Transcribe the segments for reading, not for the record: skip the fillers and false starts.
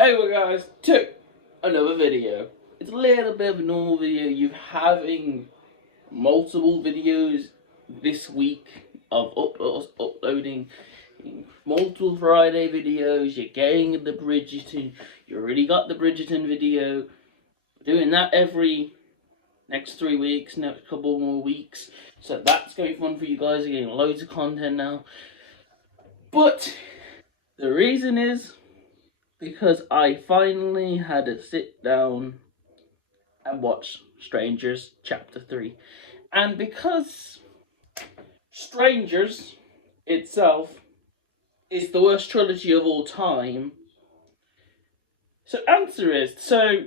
Anyway guys, to another video. It's a little bit of a normal video. You're having multiple videos this week of uploading multiple Friday videos. You're getting the Bridgerton. You already got the Bridgerton video. We're doing that every next 3 weeks, next couple more weeks. So that's going to be fun for you guys. You're getting loads of content now. But the reason is because I finally had to sit down and watch Strangers Chapter 3. And because Strangers itself is the worst trilogy of all time, so answer is,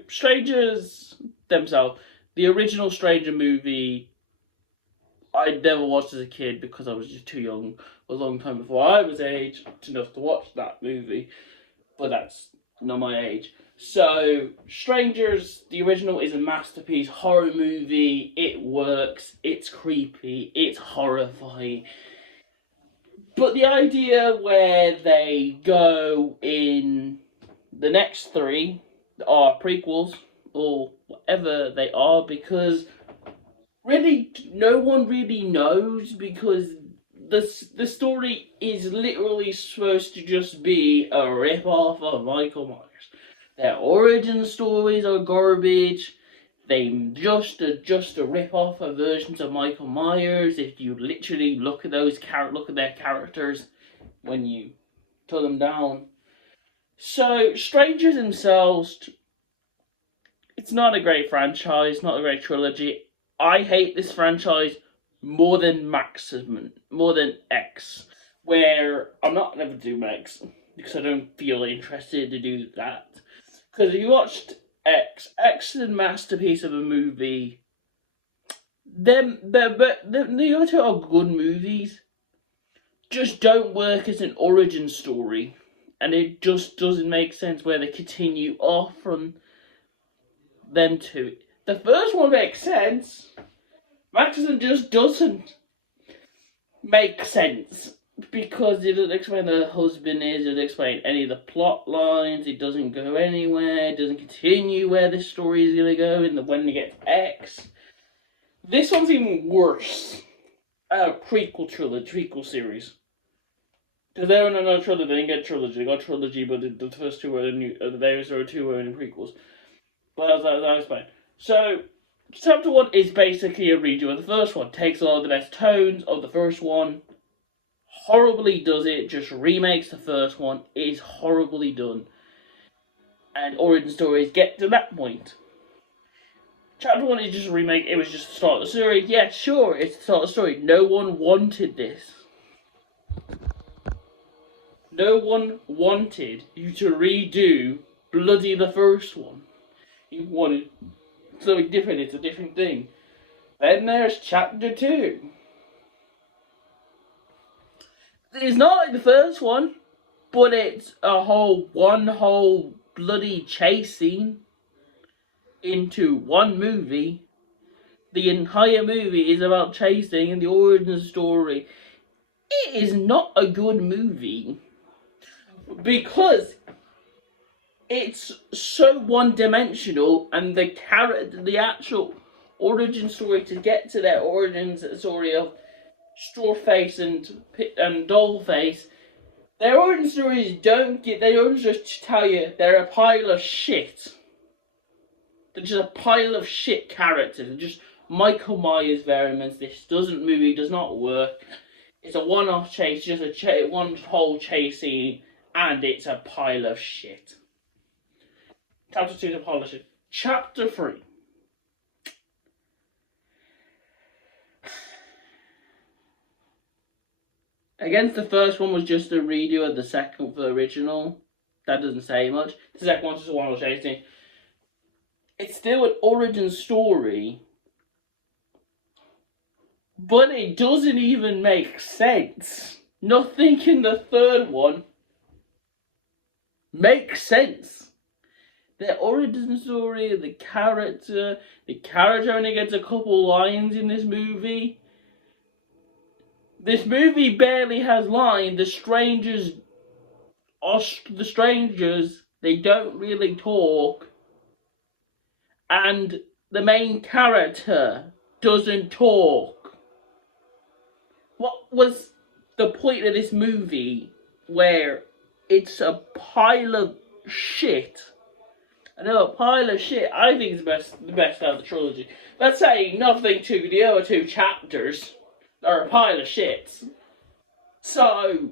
Strangers themselves, the original Stranger movie, I never watched as a kid because I was just too young, a long time before I was aged enough to watch that movie, but that's not my age. So, Strangers, the original, is a masterpiece, horror movie. It works, it's creepy, it's horrifying. But the idea where they go in the next three are prequels, or whatever they are, because really no one really knows, because the story is literally supposed to just be a rip-off of Michael Myers. Their origin stories are garbage. They just a rip-off of versions of Michael Myers. If you literally look at their characters when you put them down. So, Strangers themselves, it's not a great franchise, not a great trilogy. I hate this franchise more than X, where I'm not going to do X because I don't feel interested to do that. Because if you watched X is a masterpiece of a movie. The other two are good movies, just don't work as an origin story, and it just doesn't make sense where they continue off from them two. The first one makes sense. Maxson just doesn't make sense because it doesn't explain who the husband is, it doesn't explain any of the plot lines, it doesn't go anywhere, it doesn't continue where this story is going to go and when they get to X. This one's even worse. Prequel series. Because they were in another trilogy, they didn't get a trilogy, they got a trilogy, but the first two were new, there were two were in prequels. But that was fine. So, Chapter 1 is basically a redo of the first one. Takes a lot of the best tones of the first one, horribly does it, just remakes the first one, it is horribly done. And origin stories get to that point. Chapter 1 is just a remake, it was just the start of the story. Yeah, sure, it's the start of the story. No one wanted this. No one wanted you to redo bloody the first one. You wanted something different, it's a different thing. Then there's Chapter 2. It's not like the first one, but it's one whole bloody chase scene into one movie. The entire movie is about chasing and the origin story. It is not a good movie because it's so one-dimensional, and the actual origin story to get to their origin story of Strawface and Dollface, their origin stories they don't just tell you they're a pile of shit. They're just a pile of shit characters. They're just Michael Myers variants. This movie does not work. It's a one-off chase, just one whole chase scene, and it's a pile of shit. Chapter 2 is a pile of shit. Chapter 3. Against the first one was just a redo of the second for the original. That doesn't say much. The second one's just a one-off chasing. It's still an origin story, but it doesn't even make sense. Nothing in the third one makes sense. The origin story, the character only gets a couple lines in this movie. This movie barely has lines. The strangers They don't really talk. And the main character doesn't talk. What was the point of this movie where it's a pile of shit? I know, a pile of shit. I think it's the best out of the trilogy. Let's say nothing to the other two chapters are a pile of shit. So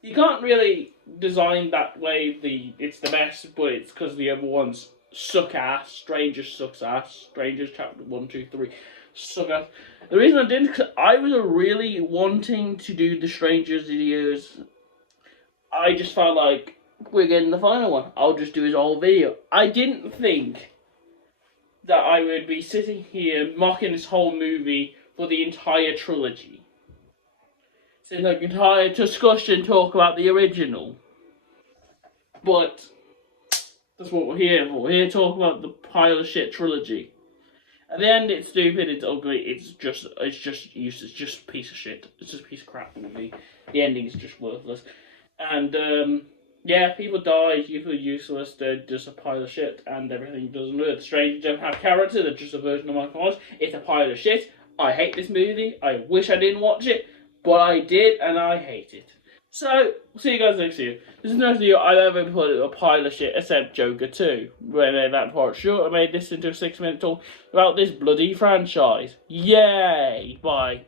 you can't really design that way. It's the best, but it's because the other ones suck ass. Strangers sucks ass. Strangers chapter 1, 2, 3 suck ass. The reason I didn't, because I was really wanting to do the Strangers videos. I just felt like we're getting the final one. I'll just do his whole video. I didn't think that I would be sitting here mocking this whole movie for the entire trilogy. So like entire discussion talk about the original. But that's what we're here for. We're here to talk about the pile of shit trilogy. At the end, it's stupid, it's ugly, it's just useless, it's just a piece of shit. It's just a piece of crap movie. The ending is just worthless. And, yeah, people die, people are useless, they're just a pile of shit, and everything doesn't work. The Strangers don't have character, they're just a version of Michael Myers. It's a pile of shit. I hate this movie. I wish I didn't watch it, but I did, and I hate it. So, see you guys next year. This is the next video I've ever put a pile of shit, except Joker 2. When I made that part short, I made this into a 6-minute talk about this bloody franchise. Yay! Bye.